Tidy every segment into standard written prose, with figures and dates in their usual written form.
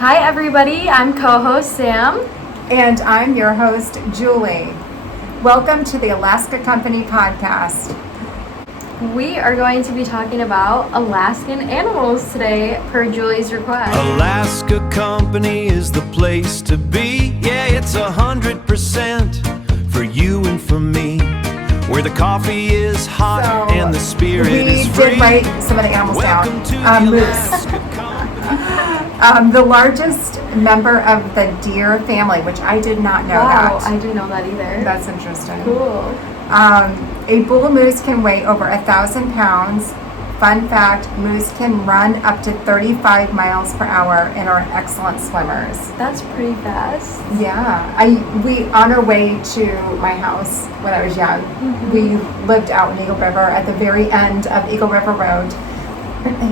Hi everybody, I'm co-host Sam. And I'm your host, Julie. Welcome to the Alaska Company podcast. We are going to be talking about Alaskan animals today, per Julie's request. Alaska Company is the place to be. Yeah, it's 100% for you and for me. Where the coffee is hot and the spirit is free. We did write some of the animals Welcome down. to the Moose. Alaska Company. The largest member of the deer family, which I did not know Wow, that. I didn't know that either. That's interesting. Cool. A bull moose can weigh over 1,000 pounds. Fun fact, moose can run up to 35 miles per hour and are excellent swimmers. That's pretty fast. Yeah, we on our way to my house when I was young, we lived out in Eagle River at the very end of Eagle River Road.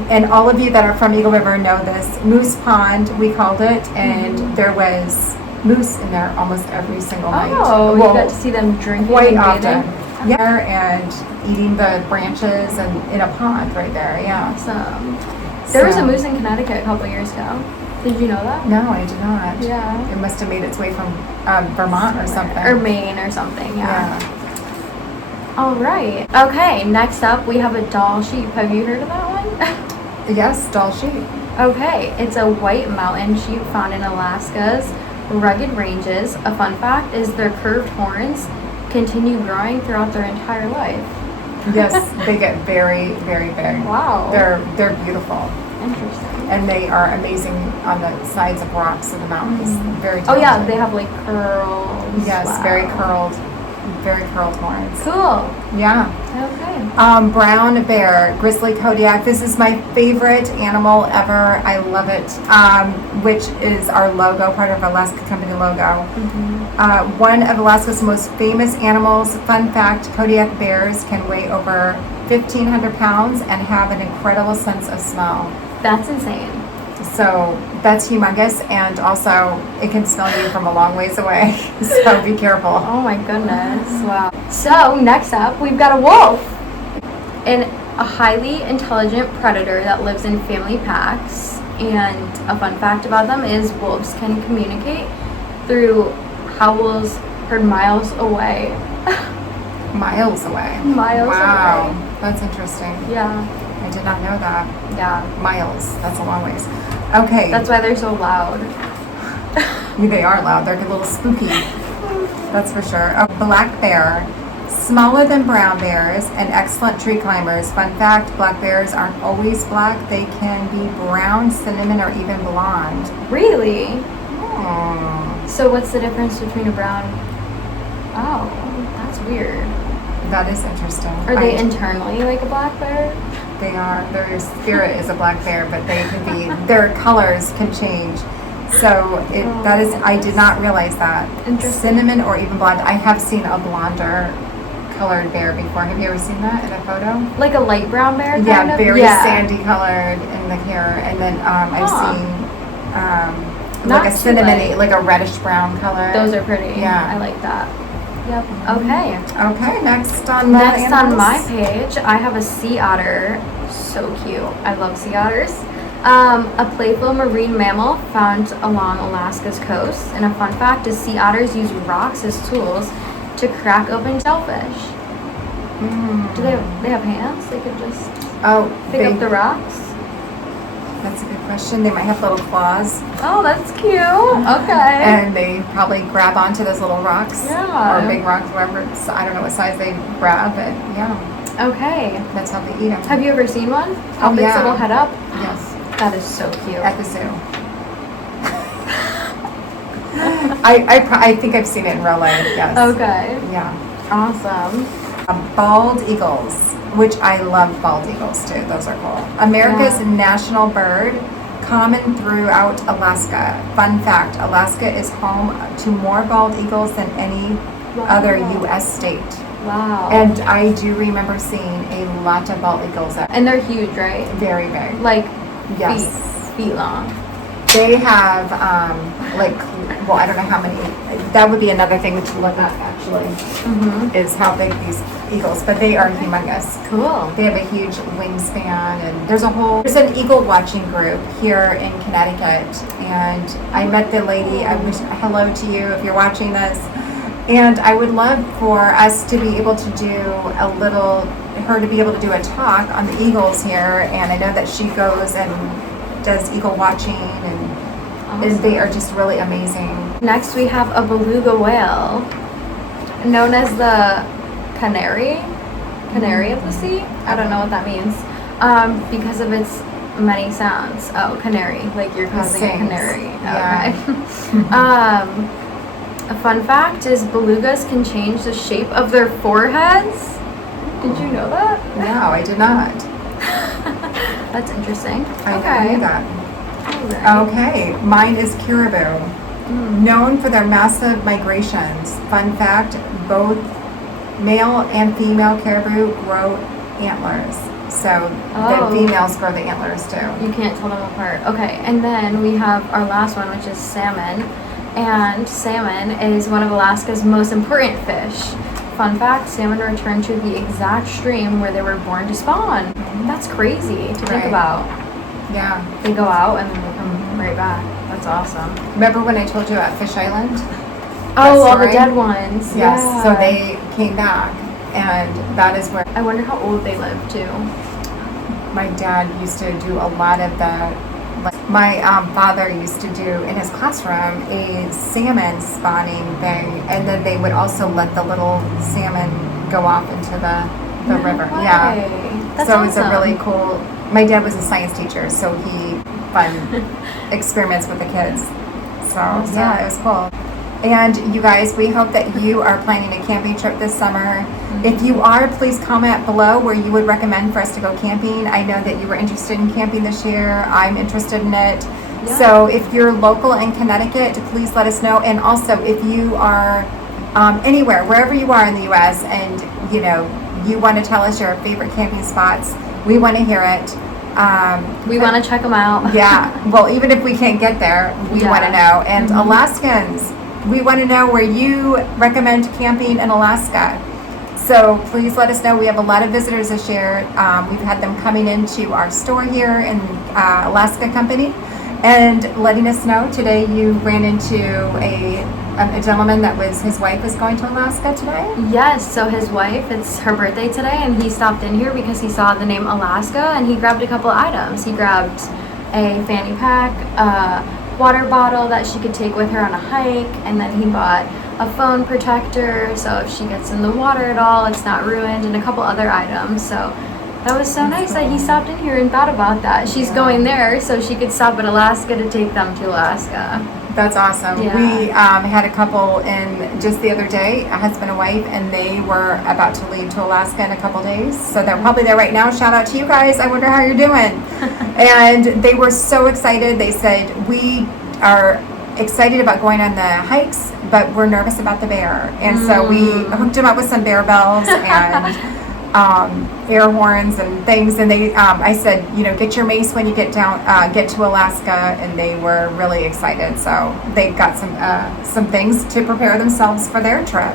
And all of you that are from Eagle River know this. Moose Pond, we called it, and there was moose in there almost every single night. Oh, you got to see them drinking quite and often. bathing? Yeah, and eating the branches and in a pond right there, yeah. Awesome. There was a moose in Connecticut a couple years ago. Did you know that? No, I did not. Yeah. It must have made its way from Vermont or something. Or Maine or something, yeah. Yeah. All right. Okay, next up we have a doll sheep. Have you heard of that one? Yes, doll sheep. Okay, it's a white mountain sheep found in Alaska's rugged ranges. A fun fact is their curved horns continue growing throughout their entire life. Yes, they get very, very big. Wow. They're beautiful. Interesting. And they are amazing on the sides of rocks of the mountains. Very Oh yeah, talented. they have like curls. Yes, Wow. very curled horns. Cool. Yeah. Okay. Brown bear, grizzly Kodiak. This is my favorite animal ever. I love it. Which is our logo, part of Alaska Company logo. One of Alaska's most famous animals. Fun fact, Kodiak bears can weigh over 1,500 pounds and have an incredible sense of smell. That's insane. So that's humongous, and also it can smell you from a long ways away. So be careful. Oh my goodness. Wow. So next up we've got a wolf. A highly intelligent predator that lives in family packs. And a fun fact about them is wolves can communicate through howls heard miles away. Miles away. Miles Wow, away. that's interesting. Yeah. I did not know that. Yeah. Miles. That's a long ways. Okay. That's why they're so loud. They are loud. They're a little spooky. That's for sure. A black bear. Smaller than brown bears and excellent tree climbers. Fun fact, black bears aren't always black. They can be brown, cinnamon, or even blonde. Really? So what's the difference between a brown? Oh, that's weird. That is interesting. Are they internally like a black bear? They are. Their spirit is a black bear, but they can be, their colors can change. So that is, I did not realize that. Interesting. Cinnamon or even blonde. I have seen a blonder colored bear before. Have you ever seen that in a photo? Like a light brown bear kind Yeah, of? very sandy colored in the hair. And then I've seen Not like a too cinnamony, light. like a reddish brown color. Those are pretty. Yeah. I like that. Yep. Okay. Okay, next on My page, I have a sea otter. So cute. I love sea otters. A playful marine mammal found along Alaska's coast. And a fun fact is sea otters use rocks as tools to crack open shellfish. Do they have hands? They could just pick up the rocks? That's a good question. They might have little claws. Oh, that's cute. Okay. And they probably grab onto those little rocks. Yeah. Or big rocks, whatever. I don't know what size they grab, but yeah. Okay. That's how they eat them. Have you ever seen one? How big's yeah. little head up? Yes. That is so cute. At the zoo. I think I've seen it in real life, yes. Okay. Yeah. Awesome. Bald eagles, which I love bald eagles too. Those are cool. America's national bird, common throughout Alaska. Fun fact, Alaska is home to more bald eagles than any other U.S. state. Wow. And I do remember seeing a lot of bald eagles. And they're huge, right? Very big. Like Yes. feet long. They have, well, I don't know how many, that would be another thing to look up, actually, is how big these eagles, but they are humongous. Cool. They have a huge wingspan, and there's an eagle watching group here in Connecticut, and I met the lady. I wish hello to you if you're watching this, and I would love for us to be able to do her to be able to do a talk on the eagles here, and I know that she goes and does eagle watching, and they are just really amazing. Next we have a beluga whale, known as the canary of the sea. I don't know what that means, because of its many sounds. Oh, canary, like you're causing a canary. Yeah. Okay. A fun fact is belugas can change the shape of their foreheads. Did you know that? No, I did not. That's interesting. I knew that. Alright. Okay, mine is caribou. Known for their massive migrations. Fun fact, both male and female caribou grow antlers. So the females grow the antlers too. You can't tell them apart. Okay, and then we have our last one, which is salmon. And salmon is one of Alaska's most important fish. Fun fact, salmon return to the exact stream where they were born to spawn. That's crazy to think about. Yeah. They go out and then they come right back. That's awesome. Remember when I told you about Fish Island? Oh, all the dead ones. Yes. Yeah. So they came back, and that is where I wonder how old they live too. my dad used to do a lot of the. My father used to do in his classroom a salmon spawning thing, and then they would also let the little salmon go off into the river. Way. Yeah. That's so it was a awesome. really cool. My dad was a science teacher, so he fun experiments with the kids. So yeah, it was cool. And you guys, we hope that you are planning a camping trip this summer. If you are, please comment below where you would recommend for us to go camping. I know that you were interested in camping this year. I'm interested in it. Yeah. So if you're local in Connecticut, please let us know. And also, if you are anywhere, wherever you are in the U.S., and you want to tell us your favorite camping spots, we want to hear it. We want to check them out. Yeah. Well, even if we can't get there, we want to know. And Alaskans, we want to know where you recommend camping in Alaska. So please let us know. We have a lot of visitors this year. We've had them coming into our store here in Alaska Company and letting us know. Today you ran into a gentleman that his wife is going to Alaska today. Yes, so his wife, it's her birthday today, and he stopped in here because he saw the name Alaska, and he grabbed a couple items. He grabbed a fanny pack, a water bottle that she could take with her on a hike, and then he bought a phone protector so if she gets in the water at all, it's not ruined, and a couple other items. So that was so nice that he stopped in here and thought about that. She's going there, so she could stop at Alaska to take them to Alaska. That's awesome. Yeah. We had a couple in just the other day, a husband and wife, and they were about to leave to Alaska in a couple days. So they're probably there right now. Shout out to you guys. I wonder how you're doing. And they were so excited. They said, we are excited about going on the hikes, but we're nervous about the bear. And so we hooked them up with some bear bells and air horns and things. And they, I said, get your mace when you get to Alaska. And they were really excited. So they got some things to prepare themselves for their trip.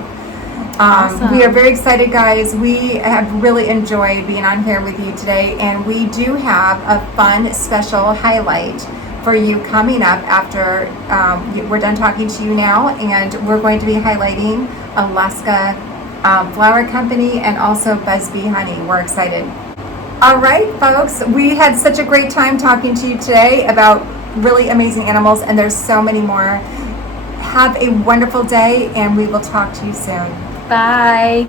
Awesome. We are very excited, guys. We have really enjoyed being on here with you today. And we do have a fun special highlight for you coming up after we're done talking to you now, and we're going to be highlighting Alaska Flower Company and also Busby Honey. We're excited. All right, folks, we had such a great time talking to you today about really amazing animals, and there's so many more. Have a wonderful day, and we will talk to you soon. Bye.